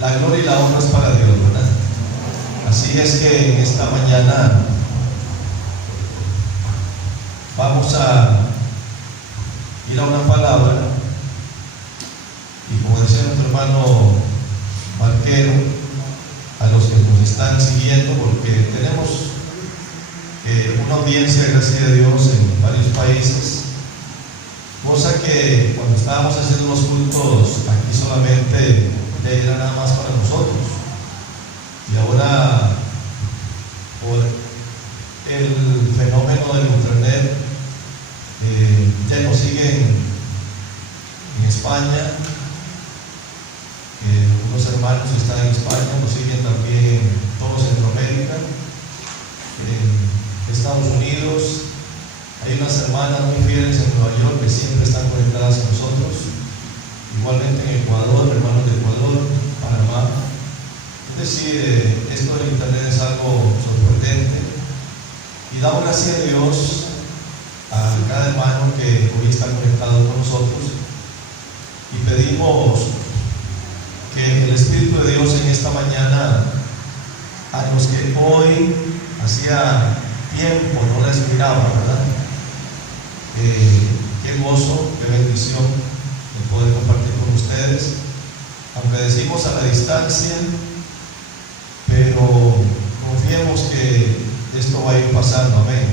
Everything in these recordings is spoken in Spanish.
La gloria y la honra es para Dios, ¿verdad? Así es que en esta mañana vamos a ir a una palabra, y como decía nuestro hermano Marquero, a los que nos están siguiendo, porque tenemos una audiencia, gracias a Dios, en varios países, cosa que cuando estábamos haciendo los cultos aquí solamente era nada más para nosotros, y ahora por el fenómeno del internet ya nos siguen en España, unos hermanos que están en España, nos siguen también todo Centroamérica, en Estados Unidos. Hay unas hermanas muy fieles en Nueva York que siempre están conectadas a nosotros, igualmente en Ecuador, hermanos de Ecuador, Panamá. Es decir, esto del internet es algo sorprendente, y damos gracias a Dios a cada hermano que hoy está conectado con nosotros, y pedimos que el Espíritu de Dios en esta mañana, a los que hoy hacía tiempo no les miraba, ¿verdad? Qué gozo, qué bendición el poder compartir con ustedes, aunque decimos a la distancia, pero confiemos que esto va a ir pasando, amén,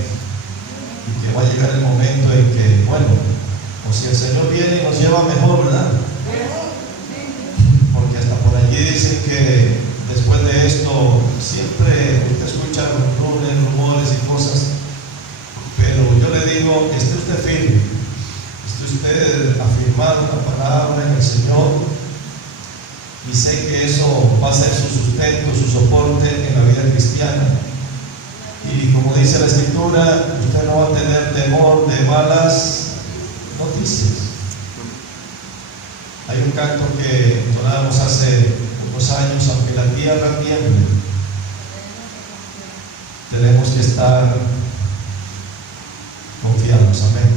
y que va a llegar el momento en que, bueno, o si el Señor viene y nos lleva mejor, ¿verdad? Porque hasta por allí dicen que después de esto siempre usted escucha rumores y cosas, pero yo le digo, esté usted firme, esté usted afirmado en la palabra, en el Señor, y sé que eso va a ser su sustento, su soporte en la vida cristiana. Y como dice la Escritura, usted no va a tener temor de malas noticias. Hay un canto que entonábamos hace unos años: aunque la tierra tiemble, tenemos que estar confiados, amén.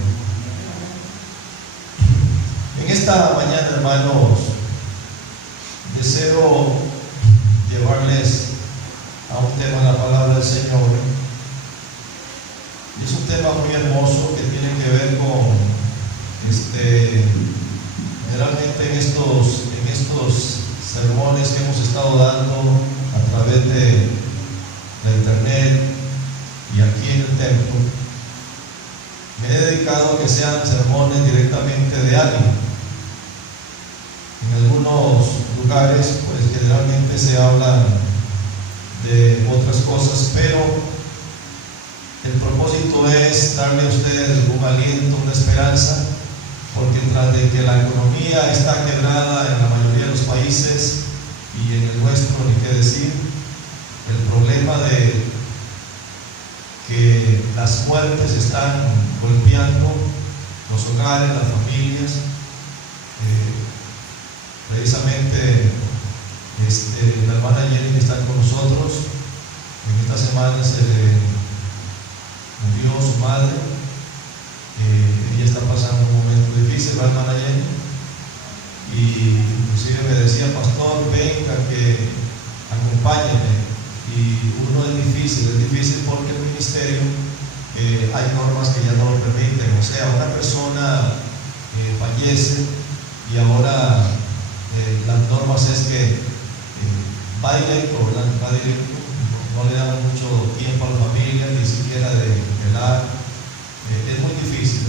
En esta mañana, hermanos, deseo llevarles a un tema de la palabra del Señor, y es un tema muy hermoso que tiene que ver con generalmente en estos sermones que hemos estado dando a través de la internet y aquí en el templo. Me he dedicado a que sean sermones directamente de ánimo. En algunos lugares pues generalmente se habla de otras cosas, pero el propósito es darle a ustedes un aliento, una esperanza, porque tras de que la economía está quebrada en la mayoría de los países, y en el nuestro ni qué decir, el problema de que las muertes están golpeando los hogares, las familias. Precisamente la hermana Jenny, que está con nosotros, en esta semana se le murió su madre. Ella está pasando un momento difícil, ¿verdad, hermana Jenny? Y inclusive me decía: pastor, venga, que acompáñeme. Y uno es difícil porque el ministerio hay normas que ya no lo permiten. O sea, una persona fallece y ahora las normas es que va directo, ¿verdad? Va directo, no le dan mucho tiempo a la familia, ni siquiera de velar. Es muy difícil,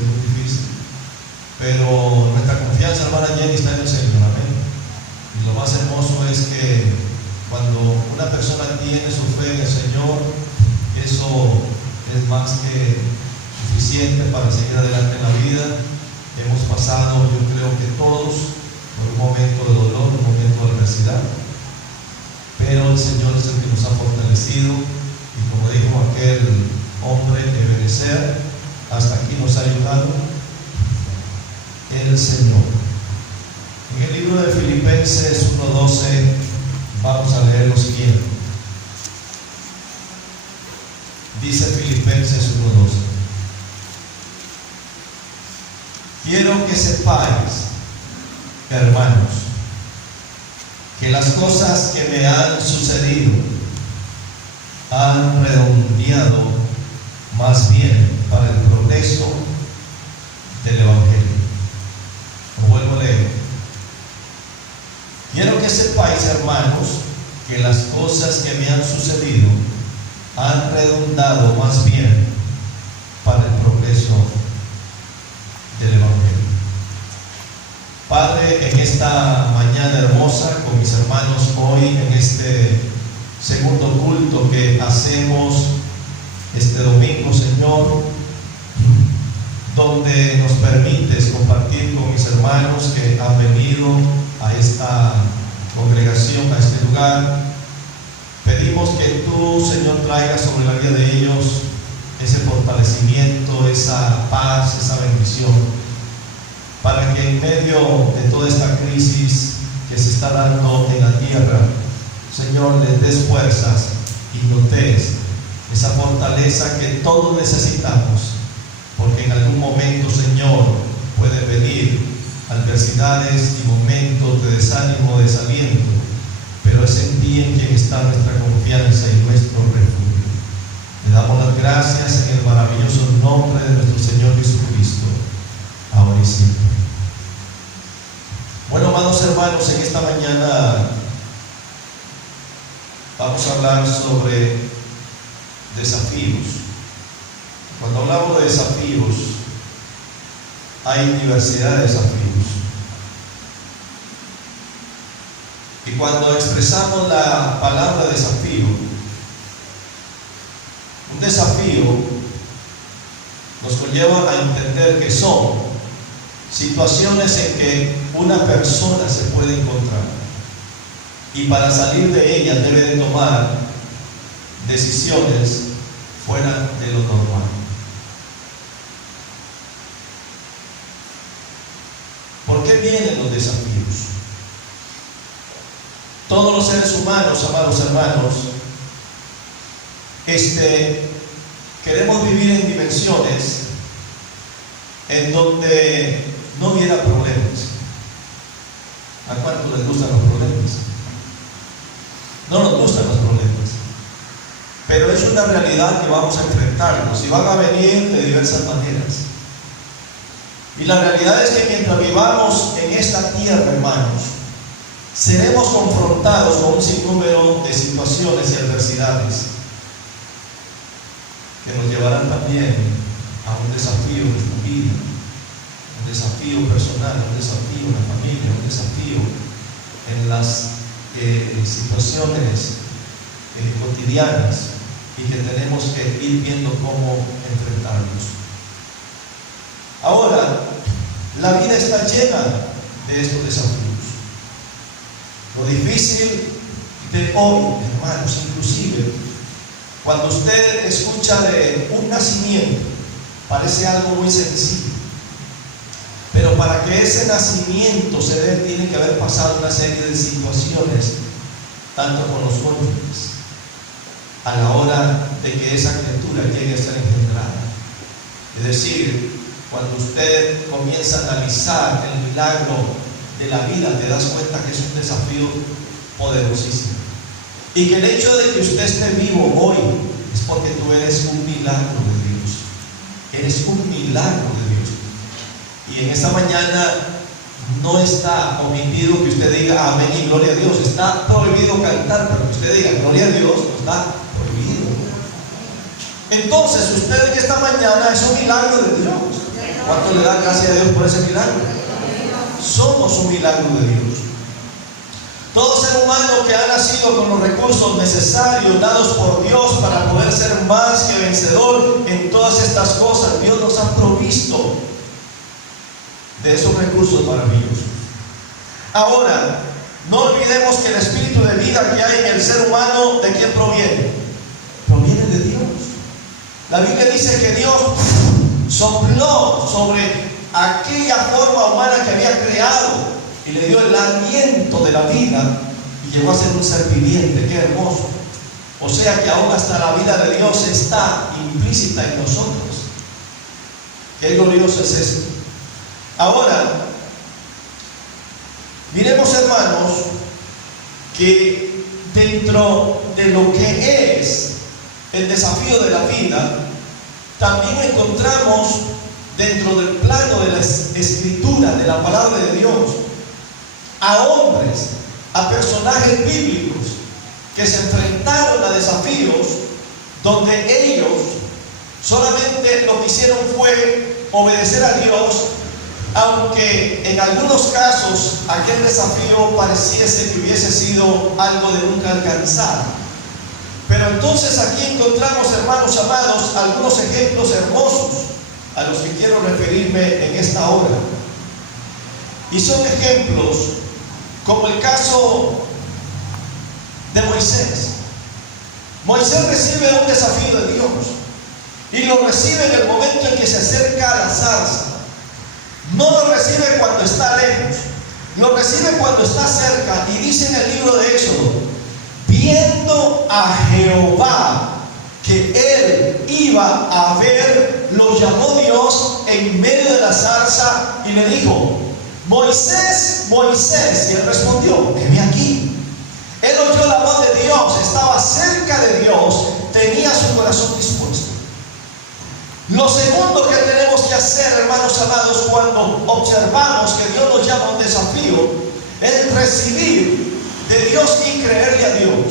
pero nuestra confianza, hermana Jenny, está en el Señor, amén. Y lo más hermoso es que cuando una persona tiene su fe en el Señor, eso es más que suficiente para seguir adelante en la vida. Hemos pasado, yo creo que todos, por un momento de dolor, un momento de adversidad, pero el Señor es el que nos ha fortalecido, y como dijo aquel hombre, Ebenezer, hasta aquí nos ha ayudado el Señor. En el libro de Filipenses 1:12 vamos a leer lo siguiente. Dice Filipenses 1:12: quiero que sepáis, hermanos, que las cosas que me han sucedido han redondeado más bien para el progreso del Evangelio. Lo vuelvo a leer. Quiero que sepáis, hermanos, que las cosas que me han sucedido han redundado más bien para el progreso del Evangelio. Padre, en esta mañana hermosa con mis hermanos, hoy en este segundo culto que hacemos este domingo, Señor, donde nos permites compartir con mis hermanos que han venido a esta congregación, a este lugar. Pedimos que tú, Señor, traigas sobre la vida de ellos ese fortalecimiento, esa paz, esa bendición, para que en medio de toda esta crisis que se está dando en la tierra, Señor, les des fuerzas y nos des esa fortaleza que todos necesitamos, porque en algún momento, Señor, puede venir adversidades y momentos de desánimo, de desaliento, pero es en ti en quien está nuestra confianza y nuestro refugio. Le damos las gracias en el maravilloso nombre de nuestro Señor Jesucristo, ahora y siempre. Bueno, amados hermanos, en esta mañana vamos a hablar sobre desafíos. Cuando hablamos de desafíos, hay diversidad de desafíos. Y cuando expresamos la palabra desafío, un desafío nos conlleva a entender que son situaciones en que una persona se puede encontrar y para salir de ellas debe de tomar decisiones fuera de lo normal. ¿Por qué vienen los desafíos? Todos los seres humanos, amados hermanos, queremos vivir en dimensiones en donde no hubiera problemas. ¿A cuánto les gustan los problemas? No nos gustan los problemas, pero es una realidad que vamos a enfrentarnos y van a venir de diversas maneras. Y la realidad es que mientras vivamos en esta tierra, hermanos, seremos confrontados con un sinnúmero de situaciones y adversidades que nos llevarán también a un desafío en nuestra vida, un desafío personal, un desafío en la familia, un desafío en las situaciones cotidianas, y que tenemos que ir viendo cómo enfrentarlos. Ahora, la vida está llena de estos desafíos. Lo difícil de hoy, hermanos, inclusive cuando usted escucha de un nacimiento, parece algo muy sencillo, pero para que ese nacimiento se dé, tiene que haber pasado una serie de situaciones, tanto con los cónyuges, a la hora de que esa criatura llegue a ser engendrada. Es decir, cuando usted comienza a analizar el milagro de la vida, te das cuenta que es un desafío poderosísimo. Y que el hecho de que usted esté vivo hoy es porque tú eres un milagro de Dios. Eres un milagro de Dios. Y en esta mañana no está omitido que usted diga amén y gloria a Dios. Está prohibido cantar, pero que usted diga gloria a Dios no está prohibido. Entonces, usted en esta mañana es un milagro de Dios. ¿Cuánto le da gracias a Dios por ese milagro? Somos un milagro de Dios. Todo ser humano que ha nacido con los recursos necesarios dados por Dios para poder ser más que vencedor en todas estas cosas, Dios nos ha provisto de esos recursos maravillosos. Ahora, no olvidemos que el espíritu de vida que hay en el ser humano, ¿de quién proviene? Proviene de Dios. La Biblia dice que Dios sopló sobre aquella forma humana que había creado y le dio el aliento de la vida y llegó a ser un ser viviente. ¡Qué hermoso! O sea que aún hasta la vida de Dios está implícita en nosotros. ¡Qué glorioso es esto! Ahora, miremos, hermanos, que dentro de lo que es el desafío de la vida, también encontramos dentro del plano de la escritura, de la palabra de Dios, a hombres, a personajes bíblicos que se enfrentaron a desafíos donde ellos solamente lo que hicieron fue obedecer a Dios, aunque en algunos casos aquel desafío pareciese que hubiese sido algo de nunca alcanzar. Pero entonces aquí encontramos, hermanos amados, algunos ejemplos hermosos a los que quiero referirme en esta hora. Y son ejemplos como el caso de Moisés. Moisés recibe un desafío de Dios y lo recibe en el momento en que se acerca a la zarza. No lo recibe cuando está lejos, lo recibe cuando está cerca. Y dice en el libro de Éxodo: viendo a Jehová que él iba a ver, lo llamó Dios en medio de la zarza y le dijo: Moisés, Moisés. Y él respondió: heme aquí. Él oyó la voz de Dios, estaba cerca de Dios, tenía su corazón dispuesto. Lo segundo que tenemos que hacer, hermanos amados, cuando observamos que Dios nos llama a un desafío, es recibir de Dios y creerle a Dios.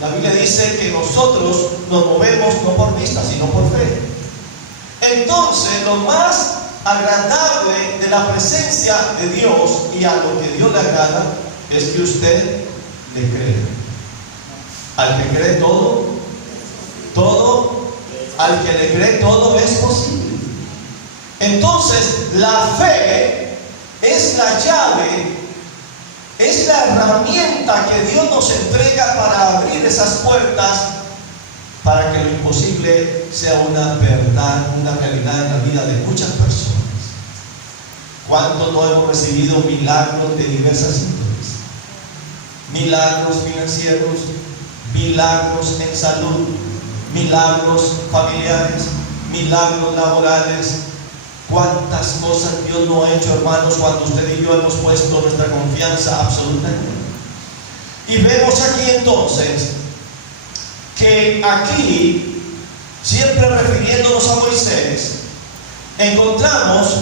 La Biblia dice que nosotros nos movemos no por vista, sino por fe. Entonces, lo más agradable de la presencia de Dios y a lo que Dios le agrada es que usted le cree. Al que cree todo, al que le cree todo es posible. Entonces, la fe es la llave, es la herramienta que Dios nos entrega para abrir esas puertas, para que lo imposible sea una verdad, una realidad en la vida de muchas personas. ¿Cuántos no hemos recibido milagros de diversas índoles? Milagros financieros, milagros en salud, milagros familiares, milagros laborales. ¿Cuántas cosas Dios no ha hecho, hermanos, cuando usted y yo hemos puesto nuestra confianza absoluta en Él? Y vemos aquí entonces que aquí, siempre refiriéndonos a Moisés, encontramos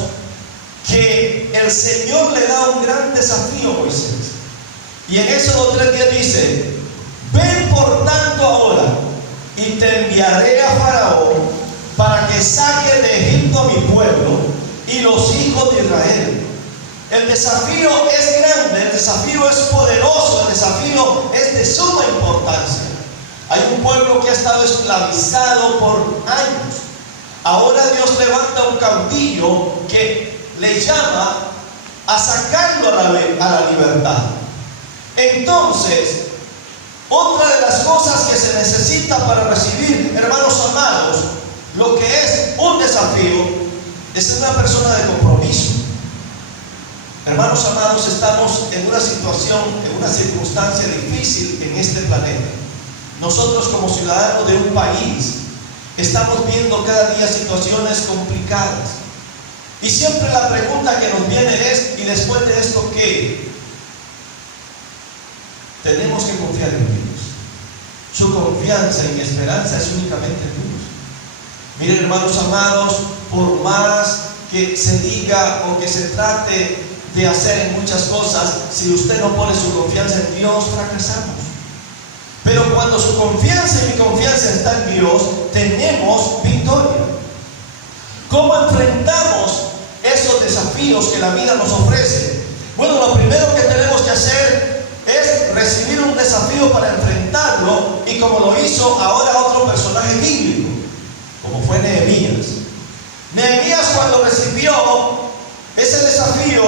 que el Señor le da un gran desafío a Moisés. Y en Éxodo 3:10 dice: ven por tanto ahora, y te enviaré a Faraón para que saque de Egipto a mi pueblo y los hijos de Israel. El desafío es grande, el desafío es poderoso, el desafío es de suma importancia. Hay un pueblo que ha estado esclavizado por años. Ahora Dios levanta un caudillo que le llama a sacarlo a la libertad. Entonces, otra de las cosas que se necesita para recibir, hermanos amados, lo que es un desafío, es una persona de compromiso. Hermanos amados, estamos en una situación, en una circunstancia difícil en este planeta. Nosotros, como ciudadanos de un país, estamos viendo cada día situaciones complicadas. Y siempre la pregunta que nos viene es: ¿y después de esto qué? Tenemos que confiar en Dios. Su confianza y mi esperanza es únicamente en Dios. Miren, hermanos amados, por más que se diga o que se trate de hacer en muchas cosas, si usted no pone su confianza en Dios, fracasamos. Pero cuando su confianza y mi confianza está en Dios, tenemos victoria. ¿Cómo enfrentamos esos desafíos que la vida nos ofrece? Bueno, lo primero que tenemos que hacer es recibir un desafío para enfrentarlo, y como lo hizo ahora otro personaje bíblico, como fue Nehemías. Nehemías, cuando recibió ese desafío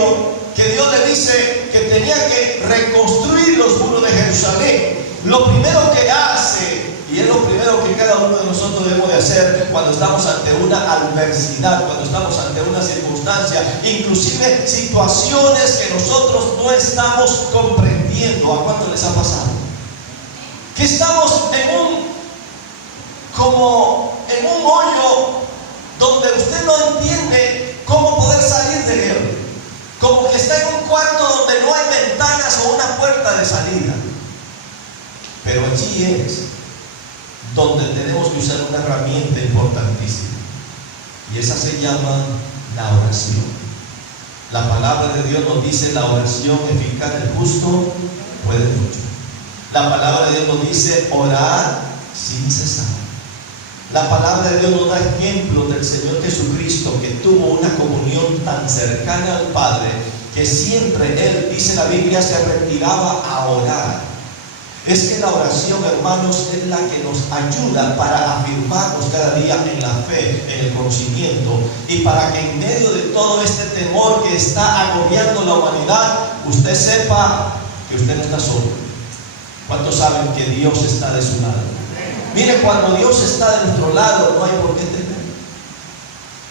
que Dios le dice que tenía que reconstruir los muros de Jerusalén, lo primero que hace, y es lo primero que cada uno de nosotros debemos de hacer cuando estamos ante una adversidad, cuando estamos ante una circunstancia, inclusive situaciones que nosotros no estamos comprendiendo. ¿A cuánto les ha pasado? Que estamos como en un hoyo donde usted no entiende cómo poder salir de él, como que está en un cuarto donde no hay ventanas o una puerta de salida. Pero allí es donde tenemos que usar una herramienta importantísima, y esa se llama la oración. La palabra de Dios nos dice: la oración eficaz del justo puede mucho. La palabra de Dios nos dice: orar sin cesar. La palabra de Dios nos da ejemplo del Señor Jesucristo, que tuvo una comunión tan cercana al Padre, que siempre Él, dice la Biblia, se retiraba a orar. Es que la oración, hermanos, es la que nos ayuda para afirmarnos cada día en la fe, en el conocimiento, y para que en medio de todo este temor que está agobiando la humanidad, usted sepa que usted no está solo. ¿Cuántos saben que Dios está de su lado? Mire, cuando Dios está de nuestro lado, no hay por qué temer.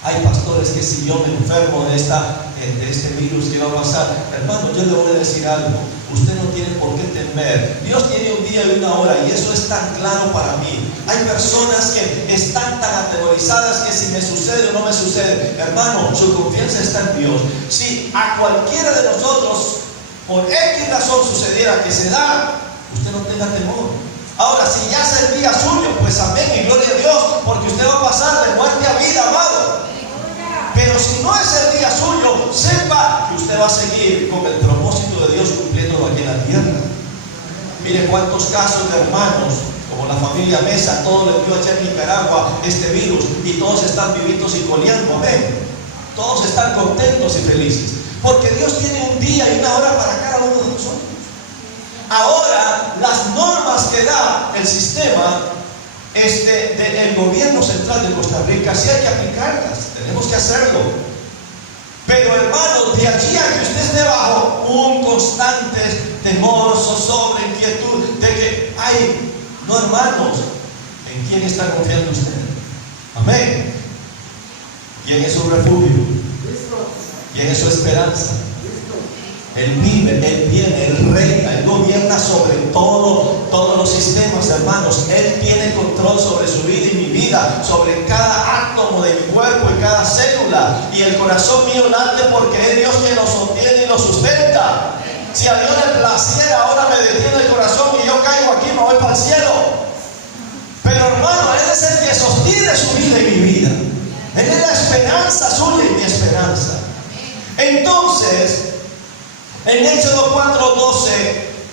Hay pastores que si yo me enfermo de este virus que va a pasar, hermano, yo le voy a decir algo: usted no tiene por qué temer. Dios tiene un día y una hora, y eso es tan claro para mí. Hay personas que están tan atemorizadas que si me sucede o no me sucede, hermano, su confianza está en Dios. Si a cualquiera de nosotros, por X razón sucediera que se da, usted no tenga temor. Ahora, si ya es el día suyo, pues amén y gloria a Dios, porque usted va a pasar de muerte a vida, amado. Pero si no es el día suyo, sepa que usted va a seguir con el propósito de Dios cumpliendo aquí en la tierra. Mire cuántos casos de hermanos, como la familia Mesa, todos les dio allá en Nicaragua este virus, y todos están vivitos y coleando, amén. Todos están contentos y felices, porque Dios tiene un día y una hora para cada uno de nosotros. Ahora, las normas que da el sistema del gobierno central de Costa Rica, sí hay que aplicarlas, tenemos que hacerlo. Pero hermanos, de allí a que usted esté bajo un constante temor, zozobra, inquietud de que hay, no, hermanos, ¿en quién está confiando usted? Amén. ¿Quién es su refugio? ¿Quién es su esperanza? Él vive, Él viene, Él reina, Él gobierna sobre todos los sistemas, hermanos. Él tiene control sobre su vida y mi vida, sobre cada átomo de mi cuerpo y cada célula. Y el corazón mío late porque es Dios quien lo sostiene y lo sustenta. Si a Dios le placiera, ahora me detiene el corazón y yo caigo aquí, me voy para el cielo. Pero hermano, Él es el que sostiene su vida y mi vida. Él es la esperanza suya y mi esperanza. Entonces, en Éxodo 4:12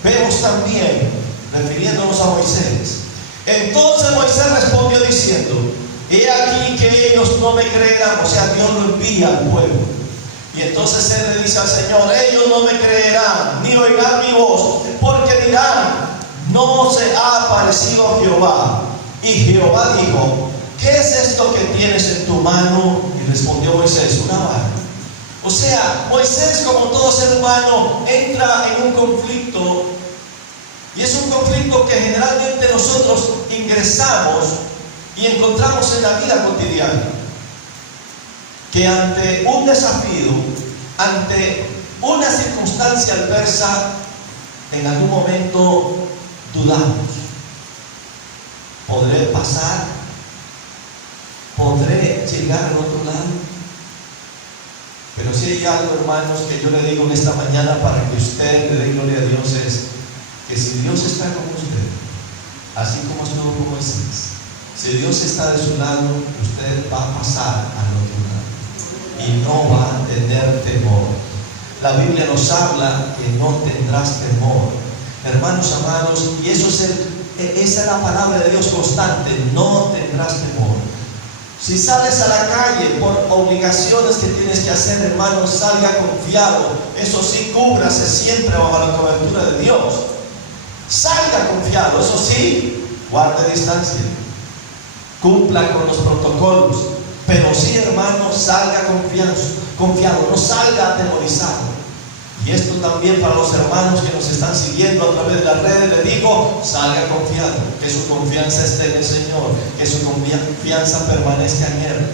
vemos también, refiriéndonos a Moisés: entonces Moisés respondió diciendo: he aquí que ellos no me creerán. O sea, Dios lo envía al pueblo. Y entonces él le dice al Señor: ellos no me creerán, ni oirán mi voz, porque dirán: no se ha aparecido Jehová. Y Jehová dijo: ¿qué es esto que tienes en tu mano? Y respondió Moisés: una vara. O sea, Moisés, como todo ser humano, entra en un conflicto, y es un conflicto que generalmente nosotros ingresamos y encontramos en la vida cotidiana, que ante un desafío, ante una circunstancia adversa, en algún momento dudamos: ¿podré pasar? ¿Podré llegar al otro lado? Pero si hay algo, hermanos, que yo le digo en esta mañana para que usted le dé gloria a Dios, es que si Dios está con usted, así como estuvo con Moisés, si Dios está de su lado, usted va a pasar al otro lado y no va a tener temor. La Biblia nos habla que no tendrás temor, hermanos amados, y esa es la palabra de Dios constante: no tendrás temor. Si sales a la calle por obligaciones que tienes que hacer, hermano, salga confiado. Eso sí, cúbrase siempre bajo la cobertura de Dios. Salga confiado, eso sí, guarde distancia, cumpla con los protocolos. Pero sí, hermano, salga confiado, no salga atemorizado. Y esto también para los hermanos que nos están siguiendo a través de las redes, le digo: salga confiado, que su confianza esté en el Señor, que su confianza permanezca en Él.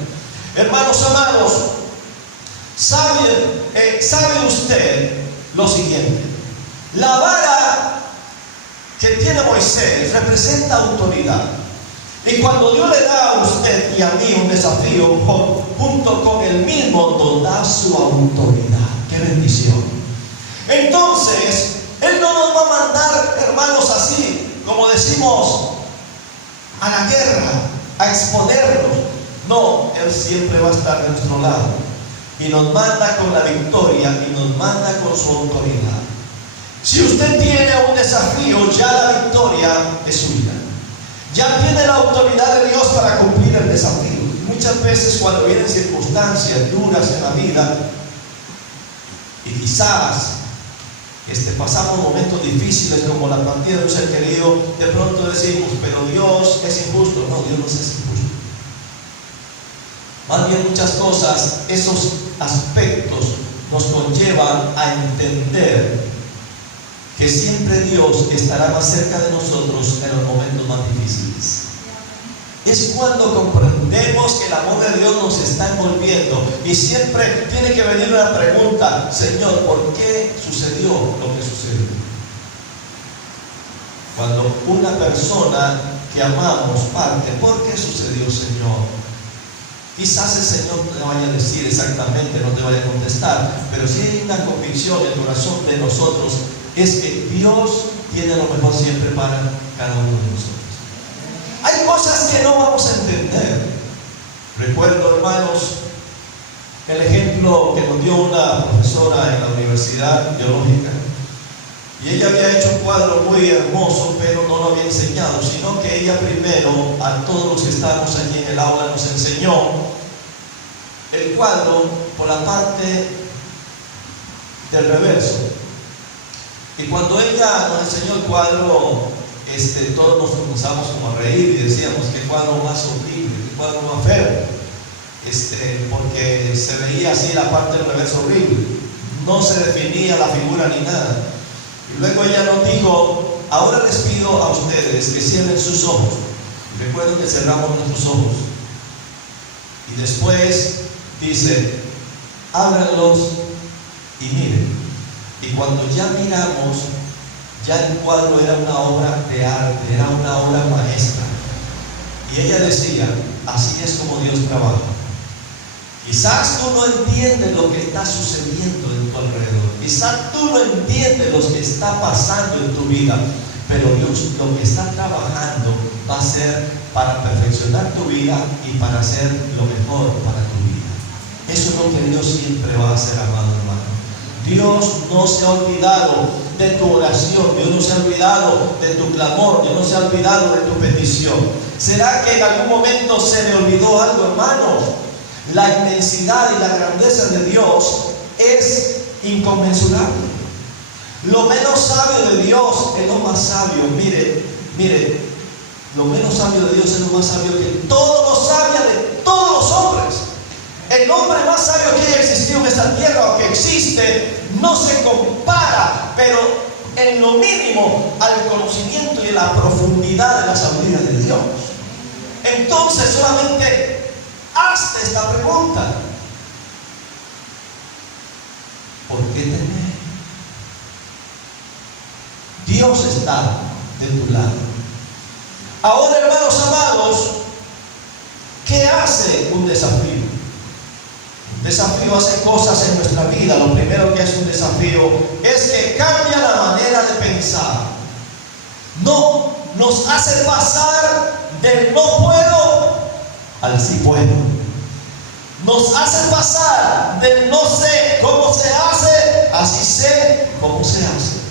Hermanos amados, ¿sabe usted lo siguiente? La vara que tiene Moisés representa autoridad. Y cuando Dios le da a usted y a mí un desafío, junto con Él mismo nos da su autoridad. ¡Qué bendición! Entonces, Él no nos va a mandar, hermanos, así como decimos, a la guerra, a exponernos. No, Él siempre va a estar de nuestro lado y nos manda con la victoria y nos manda con su autoridad. Si usted tiene un desafío, ya la victoria es suya. Ya tiene la autoridad de Dios para cumplir el desafío. Muchas veces cuando vienen circunstancias duras en la vida y quizás pasamos momentos difíciles como la partida de un ser querido, de pronto decimos, pero Dios es injusto. No, Dios no es injusto. Más bien muchas cosas, esos aspectos nos conllevan a entender que siempre Dios estará más cerca de nosotros en los momentos más difíciles. Es cuando comprendemos que el amor de Dios nos está envolviendo y siempre tiene que venir una pregunta: Señor, ¿por qué sucedió lo que sucedió? Cuando una persona que amamos parte, ¿por qué sucedió, Señor? Quizás el Señor no te vaya a decir exactamente, no te vaya a contestar, pero si hay una convicción en el corazón de nosotros, es que Dios tiene lo mejor siempre para cada uno de nosotros. Hay cosas que no vamos a entender. Recuerdo, hermanos, el ejemplo que nos dio una profesora en la universidad teológica, y ella había hecho un cuadro muy hermoso, pero no lo había enseñado, sino que ella primero a todos los que estábamos allí en el aula nos enseñó el cuadro por la parte del reverso. Y cuando ella nos enseñó el cuadro, todos nos comenzamos como a reír y decíamos: qué cuadro más horrible, qué cuadro más feo, porque se veía así la parte del reverso horrible, no se definía la figura ni nada. Y luego ella nos dijo: ahora les pido a ustedes que cierren sus ojos. Y recuerden que cerramos nuestros ojos. Y después dice: ábranlos y miren. Y cuando ya miramos, ya el cuadro era una obra de arte, era una obra maestra. Y ella decía: así es como Dios trabaja. Quizás tú no entiendes lo que está sucediendo en tu alrededor. Quizás tú no entiendes lo que está pasando en tu vida. Pero Dios lo que está trabajando va a ser para perfeccionar tu vida y para hacer lo mejor para tu vida. Eso es lo que Dios siempre va a hacer, amado hermano. Dios no se ha olvidado de tu oración. Dios no se ha olvidado de tu clamor. Dios no se ha olvidado de tu petición. ¿Será que en algún momento se me olvidó algo, hermano? La inmensidad y la grandeza de Dios es inconmensurable. Lo menos sabio de Dios es lo más sabio. Mire, lo menos sabio de Dios es lo más sabio que todos los sabios de todos los hombres. El hombre más sabio que haya existido en esta tierra o que existe no se compara, pero en lo mínimo, al conocimiento y a la profundidad de la sabiduría de Dios. Entonces solamente hazte esta pregunta: ¿por qué temer? Dios está de tu lado. Ahora, hermanos amados, ¿qué hace un desafío? Un desafío hace cosas en nuestra vida. Lo primero que hace un desafío es que cambia la manera de pensar. No, nos hace pasar del no puedo al sí puedo. Nos hace pasar del no sé cómo se hace, así sé cómo se hace.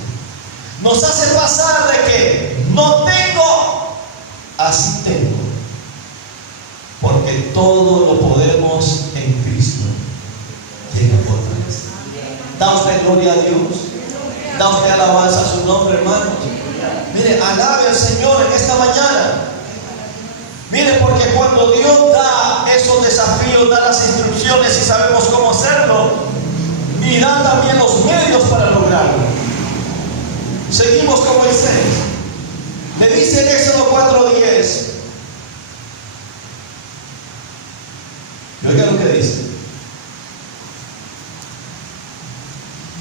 Nos hace pasar de que no tengo, así tengo. Porque todo lo podemos en Cristo, quien nos fortalece. Da usted gloria a Dios. Da usted alabanza a su nombre, hermanos. Mire, alabe al Señor en esta mañana. Mire, porque cuando Dios da esos desafíos, da las instrucciones y sabemos cómo hacerlo, y da también los medios para lograrlo. Seguimos con Moisés. Le dice en Éxodo 4:10. Y oiga lo que dice.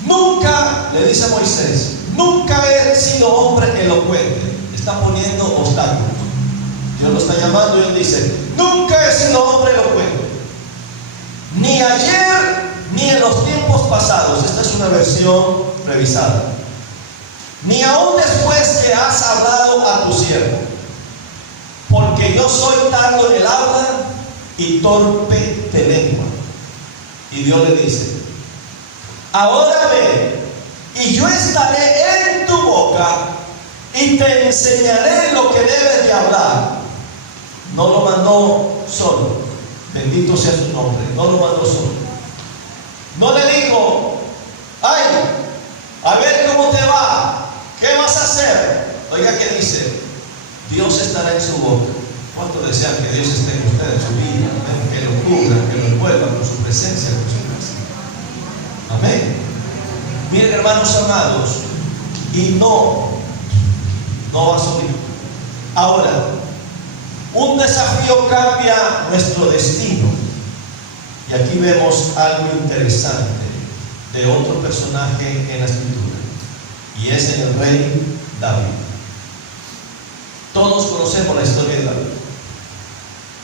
Nunca, le dice a Moisés, nunca he sido hombre elocuente. Está poniendo obstáculos. Dios lo está llamando y él dice: nunca he sido hombre elocuente, ni ayer ni en los tiempos pasados. Esta es una versión revisada. ni aun después que has hablado a tu siervo, porque yo soy tardo en el habla y torpe de lengua. Y Dios le dice: ahora ve, y yo estaré en tu boca y te enseñaré lo que debes de hablar. No lo mandó solo, bendito sea su nombre, no lo mandó solo. No le dijo: ay, a ver cómo te va, ¿qué vas a hacer? Oiga que dice: Dios estará en su boca. ¿Cuánto desean que Dios esté en ustedes, en su vida? Amén. Que lo cubra, que lo envuelva con su presencia, con su gracia. Amén. Miren, hermanos amados, y no va a subir. Ahora, un desafío cambia nuestro destino. Y aquí vemos algo interesante de otro personaje en la escritura, y es en el rey David. Todos conocemos la historia de David,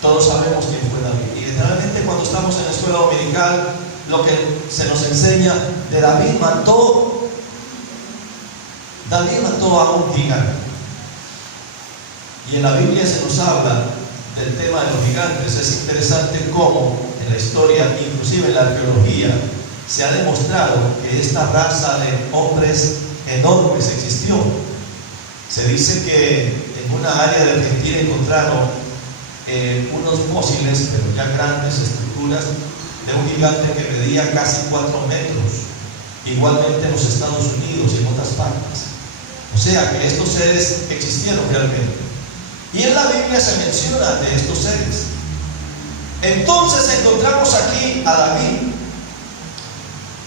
todos sabemos quién fue David, y generalmente cuando estamos en la escuela dominical, lo que se nos enseña de David mató a un gigante. Y en la Biblia se nos habla del tema de los gigantes. Es interesante cómo en la historia, inclusive en la arqueología, se ha demostrado que esta raza de hombres enormes existió. Se dice que en una área de Argentina encontraron unos fósiles, pero ya grandes estructuras, de un gigante que medía casi 4 metros, igualmente en los Estados Unidos y en otras partes. O sea que estos seres existieron realmente. Y en la Biblia se menciona de estos seres. Entonces encontramos aquí a David.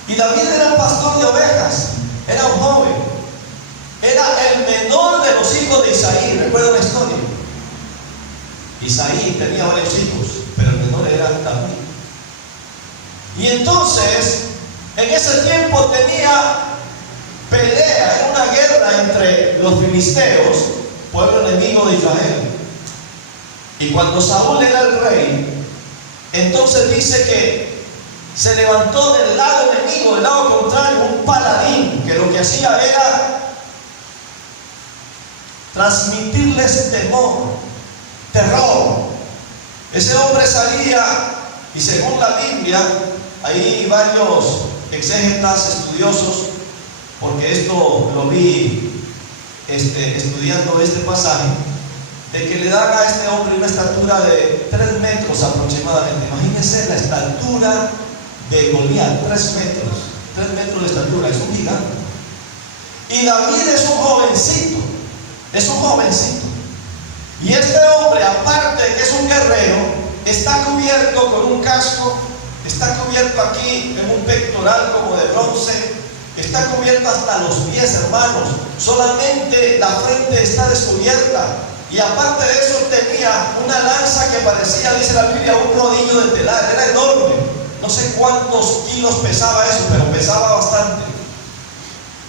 Y David era un pastor de ovejas, era un joven, era el menor de los hijos de Isaí. ¿Recuerdan la historia? Isaí tenía varios hijos, pero el menor era David. Y entonces, en ese tiempo tenía pelea, era una guerra entre los filisteos, pueblo enemigo de Israel. Y cuando Saúl era el rey, entonces dice que se levantó del lado enemigo, del lado contrario, un paladín, que lo que hacía era transmitirles terror. Ese hombre salía, y según la Biblia, hay varios exégetas estudiosos, porque esto lo vi estudiando este pasaje, de que le dan a este hombre una estatura de 3 metros aproximadamente. Imagínense la estatura de Goliat, 3 metros de estatura, es un gigante. Y David es un jovencito. Y este hombre, aparte de que es un guerrero, está cubierto con un casco, está cubierto aquí en un pectoral como de bronce, está cubierto hasta los pies, hermanos. Solamente la frente está descubierta. Y aparte de eso tenía una lanza que parecía, dice la Biblia, un rodillo de telar. Era enorme. No sé cuántos kilos pesaba eso, pero pesaba bastante.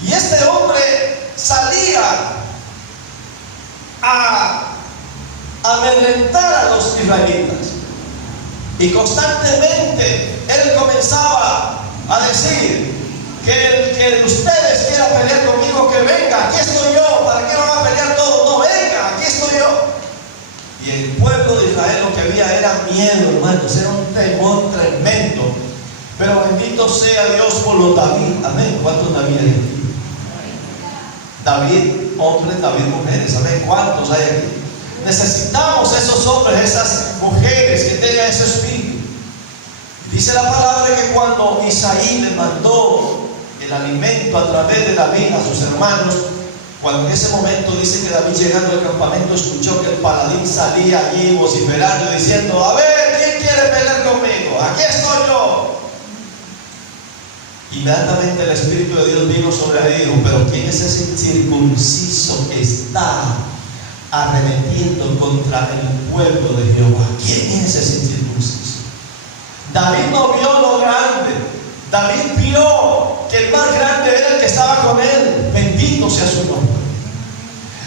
Y este hombre salía a amedrentar a los israelitas. Y constantemente él comenzaba a decir que el que de ustedes quiera pelear conmigo, que venga, aquí estoy yo. ¿Para qué van a pelear todos? No, venga, aquí estoy yo. Y el pueblo de Israel lo que había era miedo, hermanos, era un temor tremendo. Pero bendito sea Dios por los David. Amén. ¿Cuántos David hay aquí? David hombres, David mujeres. Amén. ¿Cuántos hay aquí? Necesitamos esos hombres, esas mujeres que tengan ese espíritu. Dice la palabra que cuando Isaí le mandó el alimento a través de David a sus hermanos, cuando en ese momento dice que David, llegando al campamento, escuchó que el paladín salía allí vociferando, diciendo: a ver, ¿quién quiere pelear conmigo? Aquí estoy yo. Inmediatamente el Espíritu de Dios vino sobre él y dijo: pero ¿quién es ese incircunciso que está arremetiendo contra el pueblo de Jehová? ¿Quién es ese incircunciso? David no vio lo grande. David vio que el más grande era el que estaba con él. Bendito sea su nombre.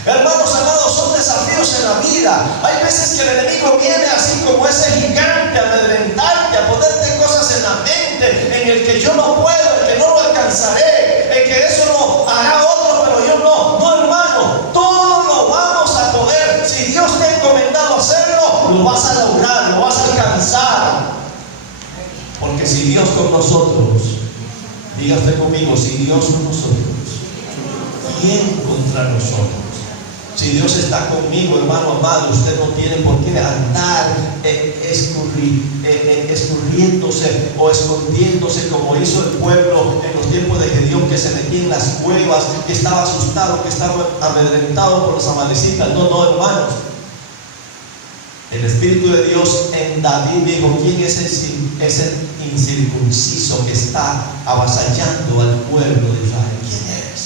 Hermanos amados, son desafíos en la vida. Hay veces que el enemigo viene así como ese gigante a amedrentarte, a ponerte cosas en la mente, en el que yo no puedo, en que no lo alcanzaré, en que eso lo hará otro, pero yo no. con nosotros. Diga usted conmigo, si Dios con nosotros, ¿quién contra nosotros? Si Dios está conmigo, hermano amado, usted no tiene por qué andar escurriéndose o escondiéndose como hizo el pueblo en los tiempos de Gedeón, que se metía en las cuevas, que estaba asustado, que estaba amedrentado por los amalecitas. No, hermanos. El Espíritu de Dios en David dijo: ¿quién es ese incircunciso que está avasallando al pueblo de Israel? ¿Quién es?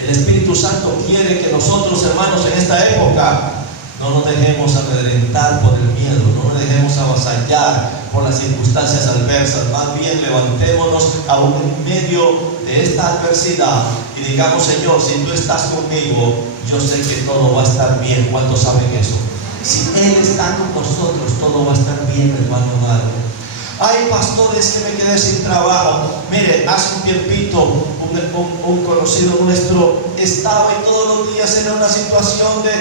El Espíritu Santo quiere que nosotros, hermanos, en esta época no nos dejemos amedrentar por el miedo, no nos dejemos avasallar por las circunstancias adversas. Más bien levantémonos aún en medio de esta adversidad y digamos: Señor, si tú estás conmigo, yo sé que todo va a estar bien. ¿Cuántos saben eso? Si Él está con nosotros, todo va a estar bien, hermano amado. Hay pastores que me quedé sin trabajo. Mire, hace un tiempito un conocido nuestro estaba y todos los días era una situación de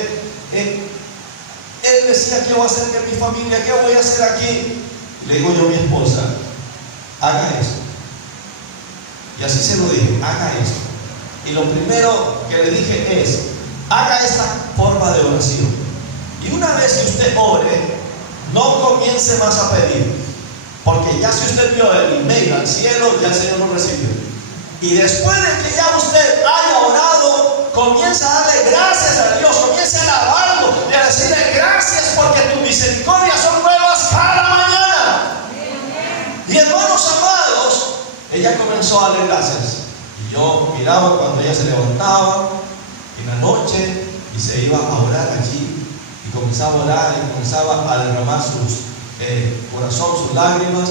él decía: ¿qué voy a hacer con mi familia? ¿Qué voy a hacer aquí? Le digo yo a mi esposa: haga eso. Y así se lo dije: haga eso. Y lo primero que le dije es: haga esta forma de oración. Y una vez que usted ore, no comience más a pedir, porque ya si usted vio el email al cielo, ya el Señor lo recibió. Y después de que ya usted haya orado, comienza a darle gracias a Dios, comienza a alabarlo y a decirle: gracias porque tus misericordias son nuevas cada mañana. Y hermanos amados, ella comenzó a darle gracias. Y yo miraba cuando ella se levantaba en la noche y se iba a orar allí. Y comenzaba a orar y comenzaba a derramar sus corazón, sus lágrimas.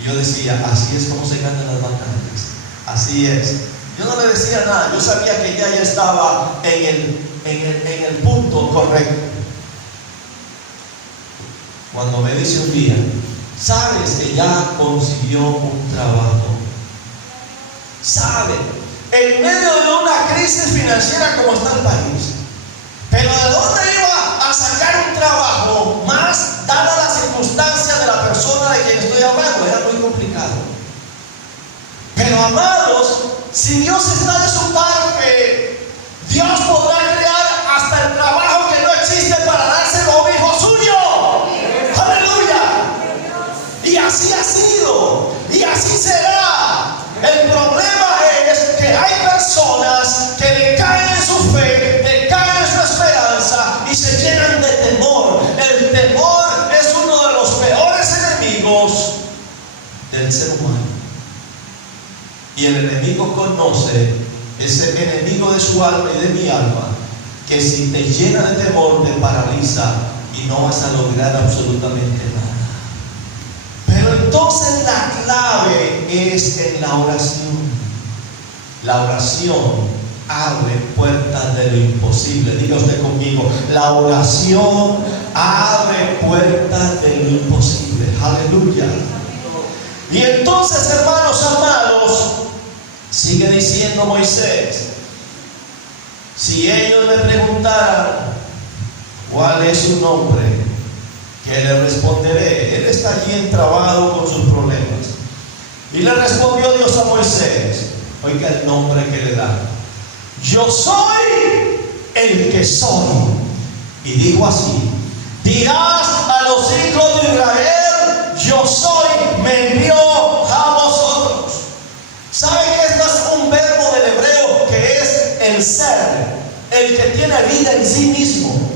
Y yo decía: así es como se ganan las batallas. Así es. Yo no le decía nada. Yo sabía que ella ya estaba en el punto correcto. Cuando me dice un día: sabes que ya consiguió un trabajo. Sabe, en medio de una crisis financiera como está el país. Pero ¿de dónde iba a sacar un trabajo más, dada la circunstancia de la persona de quien estoy hablando? Era muy complicado. Pero amados, si Dios está de su parte, Dios podrá crear hasta el trabajo que no existe para dárselo a un hijo suyo. ¡Aleluya! Y así ha sido, y así será. El problema es que hay personas que decaen en su fe, decaen en su esperanza y se llenan de temor. El temor es uno de los peores enemigos del ser humano. Y el enemigo conoce, ese enemigo de su alma y de mi alma, que si te llena de temor te paraliza y no vas a lograr absolutamente nada. Pero entonces la clave es en la oración. La oración abre puertas de lo imposible. Diga usted conmigo: la oración abre puertas de lo imposible. Aleluya. Y entonces, hermanos amados, sigue diciendo Moisés: si ellos le preguntaran cuál es su nombre, ¿qué le responderé? Él está allí entrabado con sus problemas. Y le respondió Dios a Moisés: oiga el nombre que le da: yo soy el que soy. Y dijo así: dirás a los hijos de Israel: yo soy, me envió a vosotros. ¿Saben que esto es un verbo del hebreo que es el ser, el que tiene vida en sí mismo?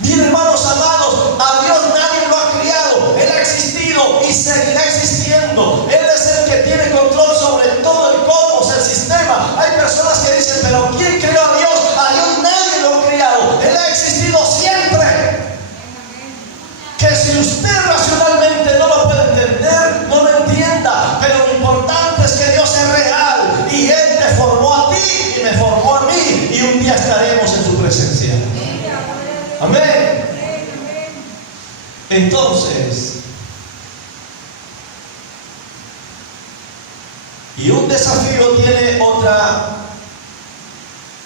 Miren, hermanos amados, a Dios nadie lo ha criado. Él ha existido y seguirá existiendo. Él es el que tiene control sobre todo el cosmos, el sistema. Hay personas que dicen: pero ¿quién creó a Dios? A Dios nadie lo ha criado. Él ha existido siempre. Que si usted racionalmente no lo puede entender, no lo entienda. Pero lo importante es que Dios es real. Y Él te formó a ti y me formó a mí. Y un día estaremos en su presencia. Amén. Entonces, y un desafío tiene otra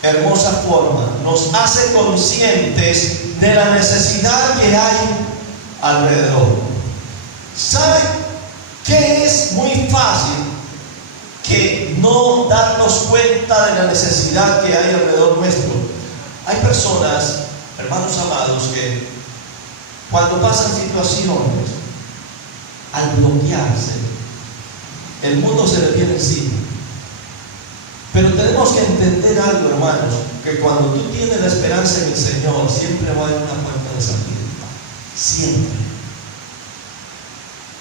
hermosa forma. Nos hace conscientes de la necesidad que hay alrededor. ¿Saben? que es muy fácil que no darnos cuenta de la necesidad que hay alrededor nuestro. Hay personas, hermanos amados, que cuando pasan situaciones, al bloquearse, el mundo se le viene encima. Pero tenemos que entender algo, hermanos, que cuando tú tienes la esperanza en el Señor, siempre va a haber una puerta de salida. Siempre.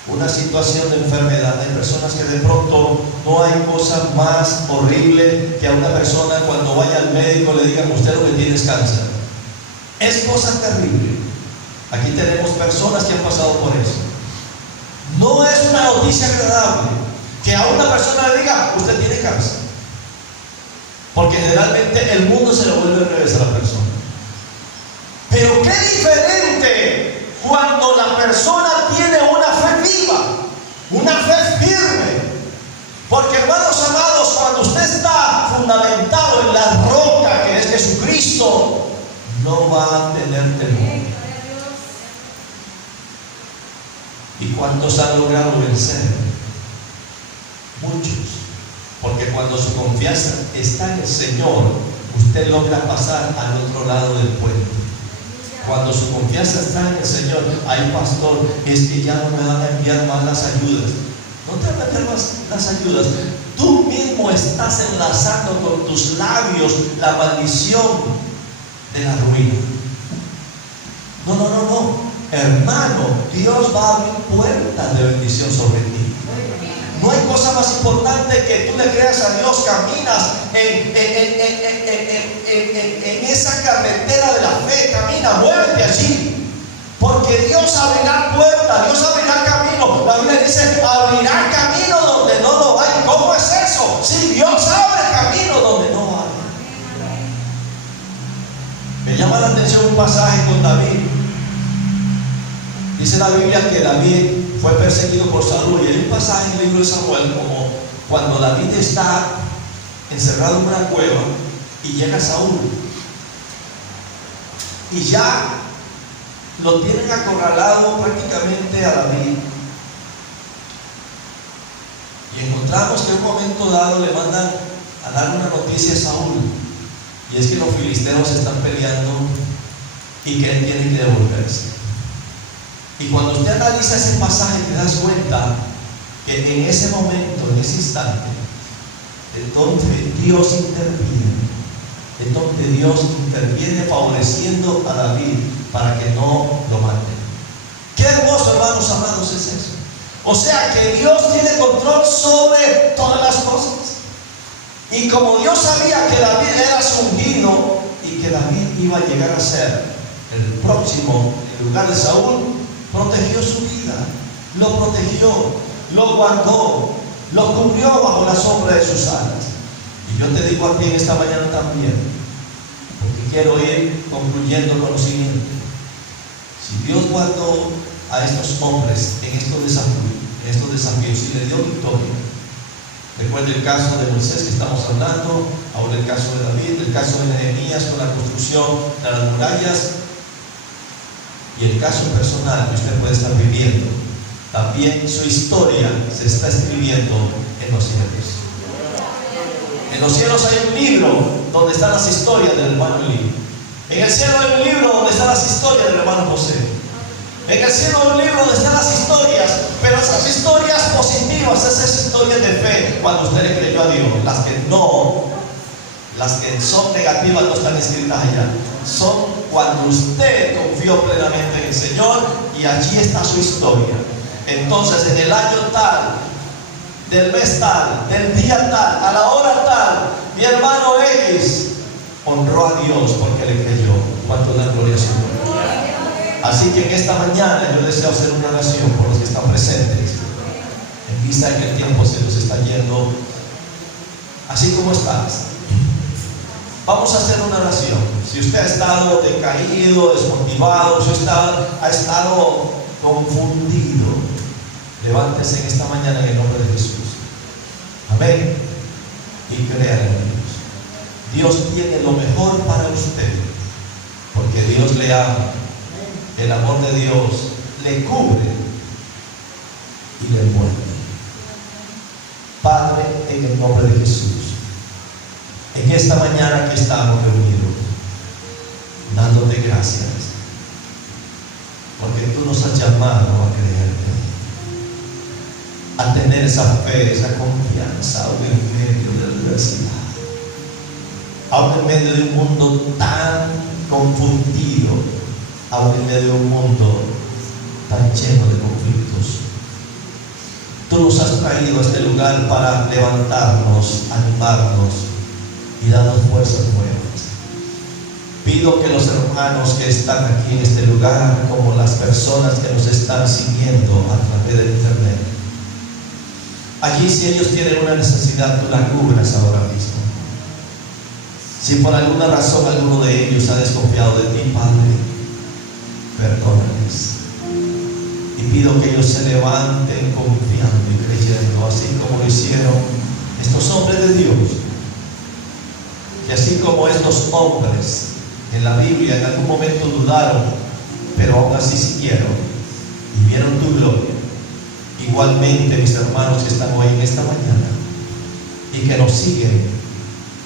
Una situación de enfermedad. Hay personas que de pronto no hay cosa más horrible que a una persona cuando vaya al médico le digan: usted lo que tiene es cáncer. Es cosa terrible. Aquí tenemos personas que han pasado por eso. No es una noticia agradable que a una persona le diga: usted tiene cáncer. Porque generalmente el mundo se lo vuelve al revés a la persona. Pero qué diferente cuando la persona tiene una fe viva, una fe firme. Porque, hermanos amados, cuando usted está fundamentado en la roca que es Jesucristo, no va a tener temor. ¿Y cuántos han logrado vencer? Muchos. Porque cuando su confianza está en el Señor, usted logra pasar al otro lado del puente. Cuando su confianza está en el Señor: ay, pastor, es que ya no me van a enviar más las ayudas. No te van a enviar más las ayudas. Tú mismo estás enlazando con tus labios la maldición de la ruina. No. Hermano, Dios va a abrir puertas de bendición sobre ti. No hay cosa más importante que tú le creas a Dios. Caminas en esa carretera de la fe. Camina, muévete allí. Porque Dios abrirá puertas, Dios abrirá camino. La Biblia dice: abrirá camino donde no lo hay. ¿Cómo es eso? Si Dios abre camino donde no hay. Me llama la atención un pasaje con David. Dice la Biblia que David fue perseguido por Saúl, y hay un pasaje en el libro de Samuel como cuando David está encerrado en una cueva y llega Saúl y ya lo tienen acorralado prácticamente a David, y encontramos que en un momento dado le mandan a dar una noticia a Saúl, y es que los filisteos están peleando y que él tiene que devolverse. Y cuando usted analiza ese pasaje, te das cuenta que en ese momento, en ese instante, entonces Dios interviene favoreciendo a David para que no lo maten. Qué hermoso, hermanos amados, es eso. O sea que Dios tiene control sobre todas las cosas. Y como Dios sabía que David era su ungido y que David iba a llegar a ser el próximo en lugar de Saúl, protegió su vida, lo protegió, lo guardó, lo cubrió bajo la sombra de sus alas. Y yo te digo a ti en esta mañana también, porque quiero ir concluyendo con lo siguiente: si Dios guardó a estos hombres en estos desafíos y le dio victoria, recuerda el caso de Moisés que estamos hablando, ahora el caso de David, el caso de Nehemías con la construcción de las murallas, y el caso personal que usted puede estar viviendo. También su historia se está escribiendo en los cielos. En los cielos hay un libro donde están las historias del hermano Eli. En el cielo hay un libro donde están las historias del hermano José. En el cielo hay un libro donde están las historias, pero esas historias positivas, esas historias de fe, cuando usted le creyó a Dios. Las que son negativas no están escritas allá. Son cuando usted confió plenamente en el Señor, y allí está su historia. Entonces, en el año tal, del mes tal, del día tal, a la hora tal, mi hermano X honró a Dios porque le creyó. ¿Cuánto da gloria al Señor? Así que en esta mañana yo deseo hacer una oración por los que están presentes, en vista de que el tiempo se nos está yendo. Así como estás, vamos a hacer una oración. Si usted ha estado decaído, desmotivado, si usted ha estado confundido, levántese en esta mañana en el nombre de Jesús. Amén. Y créale en Dios. Dios tiene lo mejor para usted, porque Dios le ama. El amor de Dios le cubre y le envuelve. Padre, en el nombre de Jesús, en esta mañana que estamos reunidos, dándote gracias, porque tú nos has llamado a creerte, a tener esa fe, esa confianza, aún en medio de la adversidad, aún en medio de un mundo tan confundido, aún en medio de un mundo tan lleno de conflictos. Tú nos has traído a este lugar para levantarnos, animarnos y darnos fuerzas nuevas. Pido que los hermanos que están aquí en este lugar, como las personas que nos están siguiendo a través del internet, allí si ellos tienen una necesidad, tú la cubras ahora mismo. Si por alguna razón alguno de ellos ha desconfiado de ti, Padre, perdónales. Y pido que ellos se levanten confiando y creyendo, así como lo hicieron estos hombres de Dios. Y así como estos hombres en la Biblia en algún momento dudaron, pero aún así siguieron y vieron tu gloria. Igualmente, mis hermanos que están hoy en esta mañana y que nos siguen,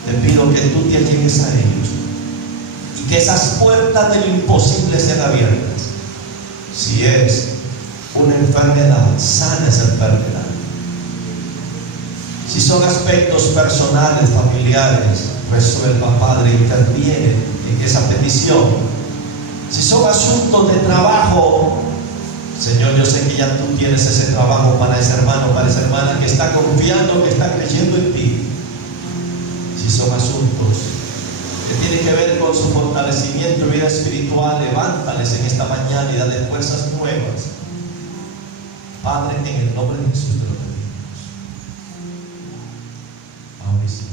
te pido que tú te allegues a ellos y que esas puertas de lo imposible sean abiertas. Si es una enfermedad, sana esa enfermedad. Si son aspectos personales, familiares, resuelva, Padre, interviene en esa petición. Si son asuntos de trabajo, Señor, yo sé que ya tú tienes ese trabajo para ese hermano, para esa hermana que está confiando, que está creyendo en ti. Si son asuntos que tienen que ver con su fortalecimiento y vida espiritual, levántales en esta mañana y dale fuerzas nuevas. Padre, en el nombre de Jesús te lo pedimos. Ahora sí.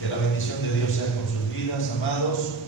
Que la bendición de Dios sea con sus vidas, amados.